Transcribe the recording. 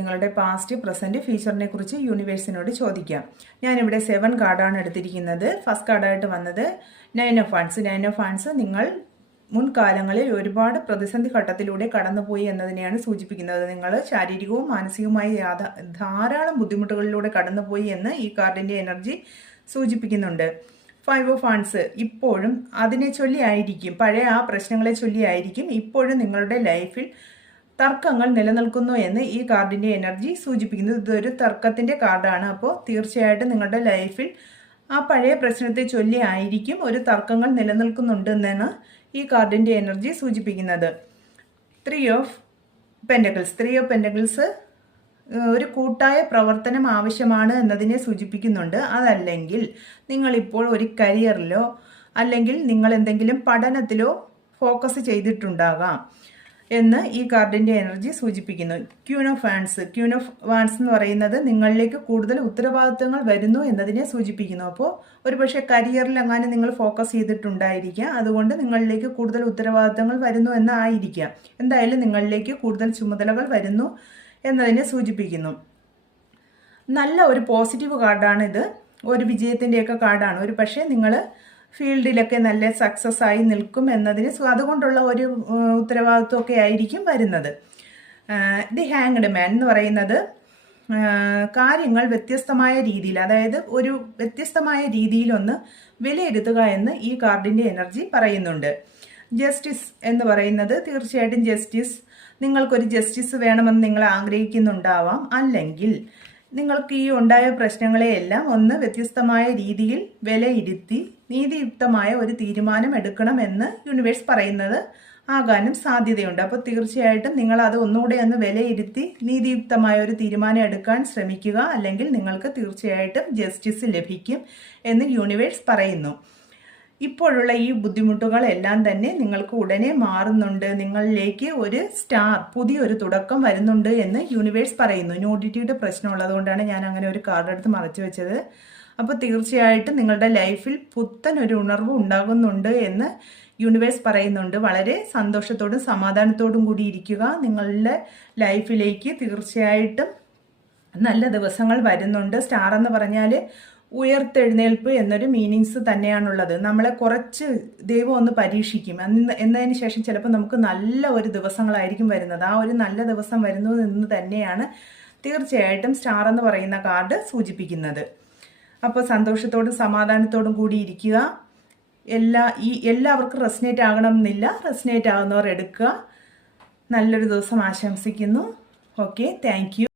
നിങ്ങളുടെ past present ഫ്യൂച്ചറിനെ കുറിച്ച് യൂണിവേഴ്സിനോട് ചോദിക്കാം. ഞാനിവിടെ 7 കാർഡാണ് എടുത്തിരിക്കുന്നത്. ഫസ്റ്റ് കാർഡായിട്ട് വന്നത് 9 ഓഫ് വാൻഡ്സ്. 9 ഓഫ് വാൻഡ്സ് നിങ്ങൾ മുൻകാലങ്ങളിൽ ഒരുപാട് പ്രതിസന്ധി ഘട്ടത്തിലൂടെ കടന്നുപോയി എന്നതിനെയാണ് സൂചിപ്പിക്കുന്നത്. നിങ്ങൾ ശാരീരികവും മാനസികവുമായി ധാരാളം ബുദ്ധിമുട്ടുകളിലൂടെ കടന്നുപോയി എന്ന് ഈ കാർഡിന്റെ എനർജി സൂചിപ്പിക്കുന്നുണ്ട്. 5 ഓഫ് വാൻഡ്സ് ഇപ്പോഴും അതിനെ ചൊല്ലിയായിരിക്കും, പഴയ ആ പ്രശ്നങ്ങളെ ചൊല്ലിയായിരിക്കും ഇപ്പോഴും നിങ്ങളുടെ ലൈഫിൽ തർക്കങ്ങൾ നിലനിൽക്കുന്നു എന്ന് ഈ കാർഡിന്റെ എനർജി സൂചിപ്പിക്കുന്നത്. ഇതൊരു തർക്കത്തിന്റെ കാർഡാണ്. അപ്പോൾ തീർച്ചയായിട്ടും നിങ്ങളുടെ ലൈഫിൽ ആ പഴയ പ്രശ്നത്തെ ചൊല്ലി ആയിരിക്കും ഒരു തർക്കങ്ങൾ നിലനിൽക്കുന്നുണ്ടെന്നാണ് ഈ കാർഡിന്റെ എനർജി സൂചിപ്പിക്കുന്നത്. 3 ഓഫ് പെൻറ്റക്കിൾസ്. 3 ഓഫ് പെൻറ്റക്കിൾസ് ഒരു കൂട്ടായ പ്രവർത്തനം ആവശ്യമാണ് എന്നതിനെ സൂചിപ്പിക്കുന്നുണ്ട്. അതല്ലെങ്കിൽ നിങ്ങളിപ്പോൾ ഒരു കരിയറിലോ അല്ലെങ്കിൽ നിങ്ങൾ എന്തെങ്കിലും പഠനത്തിലോ ഫോക്കസ് ചെയ്തിട്ടുണ്ടാകാം എന്ന് ഈ കാർഡിന്റെ എനർജി സൂചിപ്പിക്കുന്നു. Queen of wands. Queen of wands എന്ന് പറയുന്നത് നിങ്ങളിലേക്ക് കൂടുതൽ ഉത്തരവാദിത്തങ്ങൾ വരുന്നു എന്നതിനെ സൂചിപ്പിക്കുന്നു. അപ്പോൾ ഒരുപക്ഷെ കരിയറിൽ അങ്ങനെ നിങ്ങൾ ഫോക്കസ് ചെയ്തിട്ടുണ്ടായിരിക്കാം, അതുകൊണ്ട് നിങ്ങളിലേക്ക് കൂടുതൽ ഉത്തരവാദിത്തങ്ങൾ വരുന്നു എന്നായിരിക്കാം. എന്തായാലും നിങ്ങളിലേക്ക് കൂടുതൽ ചുമതലകൾ വരുന്നു എന്നതിനെ സൂചിപ്പിക്കുന്നു. നല്ല ഒരു പോസിറ്റീവ് കാർഡാണിത്. ഒരു വിജയത്തിൻ്റെയൊക്കെ കാർഡാണ്. ഒരു പക്ഷേ നിങ്ങൾ ഫീൽഡിലൊക്കെ നല്ല സക്സസ് ആയി നിൽക്കും എന്നതിന് അതുകൊണ്ടുള്ള ഒരു ഉത്തരവാദിത്വമൊക്കെ ആയിരിക്കും വരുന്നത്. ദി ഹാങ്ഡ് മാൻ എന്ന് പറയുന്നത് കാര്യങ്ങൾ വ്യത്യസ്തമായ രീതിയിൽ, അതായത് ഒരു വ്യത്യസ്തമായ രീതിയിലൊന്ന് വിലയിരുത്തുക എന്ന് ഈ കാർഡിന്റെ എനർജി പറയുന്നുണ്ട്. ജസ്റ്റിസ് എന്ന് പറയുന്നത് തീർച്ചയായിട്ടും ജസ്റ്റിസ്, നിങ്ങൾക്കൊരു ജസ്റ്റിസ് വേണമെന്ന് നിങ്ങൾ ആഗ്രഹിക്കുന്നുണ്ടാവാം. അല്ലെങ്കിൽ നിങ്ങൾക്ക് ഈ ഉണ്ടായ പ്രശ്നങ്ങളെയെല്ലാം ഒന്ന് വ്യത്യസ്തമായ രീതിയിൽ വിലയിരുത്തി നീതിയുക്തമായ ഒരു തീരുമാനം എടുക്കണമെന്ന് യൂണിവേഴ്സ് പറയുന്നത് ആകാനും സാധ്യതയുണ്ട്. അപ്പോൾ തീർച്ചയായിട്ടും നിങ്ങൾ അത് ഒന്നുകൂടെ ഒന്ന് വിലയിരുത്തി നീതിയുക്തമായ ഒരു തീരുമാനം എടുക്കാൻ ശ്രമിക്കുക. അല്ലെങ്കിൽ നിങ്ങൾക്ക് തീർച്ചയായിട്ടും ജസ്റ്റിസ് ലഭിക്കും എന്ന് യൂണിവേഴ്സ് പറയുന്നു. ഇപ്പോഴുള്ള ഈ ബുദ്ധിമുട്ടുകളെല്ലാം തന്നെ നിങ്ങൾക്ക് ഉടനെ മാറുന്നുണ്ട്. നിങ്ങളിലേക്ക് ഒരു സ്റ്റാർ, പുതിയൊരു തുടക്കം വരുന്നുണ്ട് എന്ന് യൂണിവേഴ്സ് പറയുന്നു. ന്യൂഡിറ്റിയുടെ പ്രശ്നം ഉള്ളതുകൊണ്ടാണ് ഞാൻ അങ്ങനെ ഒരു കാർഡ് എടുത്ത് മറച്ചു വെച്ചത്. അപ്പോൾ തീർച്ചയായിട്ടും നിങ്ങളുടെ ലൈഫിൽ പുത്തൻ ഒരു ഉണർവ് ഉണ്ടാകുന്നുണ്ട് എന്ന് യൂണിവേഴ്സ് പറയുന്നുണ്ട്. വളരെ സന്തോഷത്തോടും സമാധാനത്തോടും കൂടി ഇരിക്കുക. നിങ്ങളുടെ ലൈഫിലേക്ക് തീർച്ചയായിട്ടും നല്ല ദിവസങ്ങൾ വരുന്നുണ്ട്. സ്റ്റാർ എന്ന് പറഞ്ഞാൽ ഉയർത്തെഴുന്നേൽപ്പ് എന്നൊരു മീനിങ്സ് തന്നെയാണുള്ളത്. നമ്മളെ കുറച്ച് ദൈവം ഒന്ന് പരീക്ഷിക്കും എന്നതിന് ശേഷം ചിലപ്പോൾ നമുക്ക് നല്ല ഒരു ദിവസങ്ങളായിരിക്കും വരുന്നത്. ആ ഒരു നല്ല ദിവസം വരുന്നു എന്ന് തന്നെയാണ് തീർച്ചയായിട്ടും സ്റ്റാർ എന്ന് പറയുന്ന കാർഡ് സൂചിപ്പിക്കുന്നത്. അപ്പോൾ സന്തോഷത്തോടും സമാധാനത്തോടും കൂടി ഇരിക്കുക. എല്ലാവർക്കും റെസനേറ്റ് ആകണമെന്നില്ല, റെസനേറ്റ് ആകുന്നവർ എടുക്കുക. നല്ലൊരു ദിവസം ആശംസിക്കുന്നു. Okay, thank you.